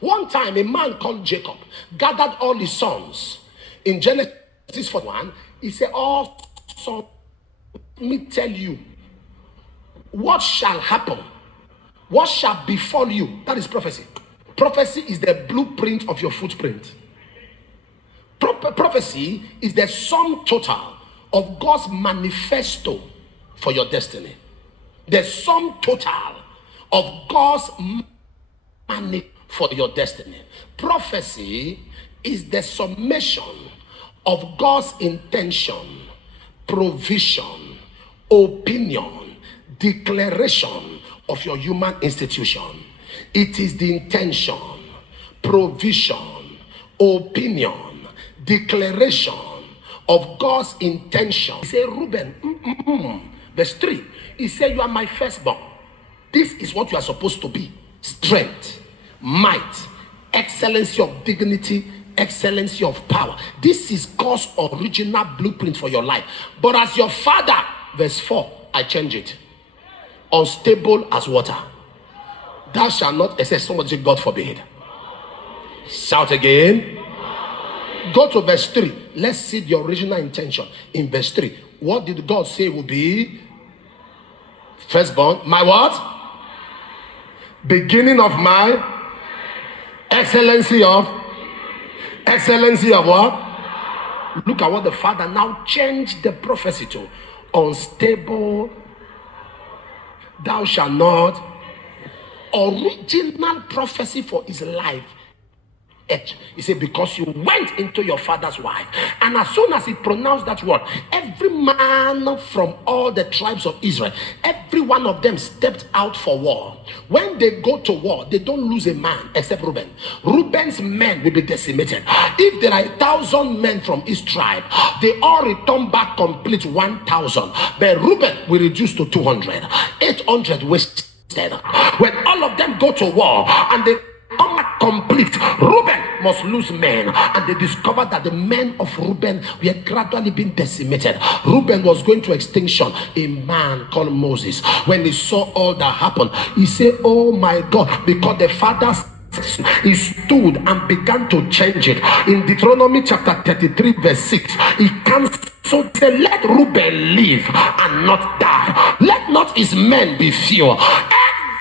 One time, a man called Jacob gathered all his sons. In Genesis 41, he said, "Oh, son, let me tell you what shall happen, what shall befall you." That is prophecy. Prophecy is the blueprint of your footprint. Prophecy is the sum total of God's manifesto for your destiny. The sum total of God's manifesto for your destiny. Prophecy is the summation of God's intention, provision, opinion, declaration of your human institution. It is the intention, provision, opinion, declaration of God's intention. He said, Reuben, verse 3, he said, "You are my firstborn." This is what you are supposed to be: strength, might, excellency of dignity, excellency of power. This is God's original blueprint for your life. But as your father, verse 4, I change it. Unstable as water. Thou shalt not excess. Somebody say, God forbid. Shout again. Go to verse 3. Let's see the original intention. In verse 3, what did God say will be? Firstborn. My what? Beginning of my excellency of what? Look at what the father now changed the prophecy to. Unstable. Thou shalt not. Original prophecy for his life. He said, because you went into your father's wife. And as soon as he pronounced that word, every man from all the tribes of Israel, every one of them stepped out for war. When they go to war, they don't lose a man except Reuben. Reuben's men will be decimated. If there are 1,000 men from each tribe, they all return back complete 1,000. But Reuben will reduce to 200. 800 wasted. When all of them go to war and they come back complete, Reuben must lose men. And they discovered that the men of Reuben were gradually being decimated. Reuben was going to extinction. A man called Moses, when he saw all that happened, he said, "Oh my God," because the father, he stood and began to change it. In Deuteronomy chapter 33 verse 6, he canceled, said, "Let Reuben live and not die. Let not his men be few."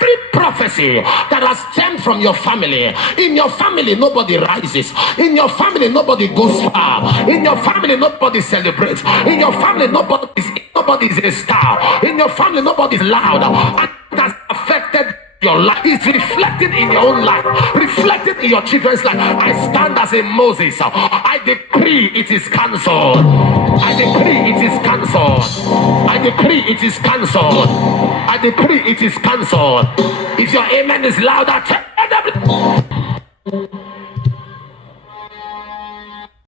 Every prophecy that has stemmed from your family, in your family nobody rises, in your family nobody goes far, in your family nobody celebrates, in your family nobody is a star, in your family nobody is loud, and has affected your life. Is reflected in your own life, reflected in your children's life. I stand as a Moses. I decree it is cancelled. I decree it is cancelled. I decree it is cancelled. I decree it is cancelled. If your amen is louder, tell them.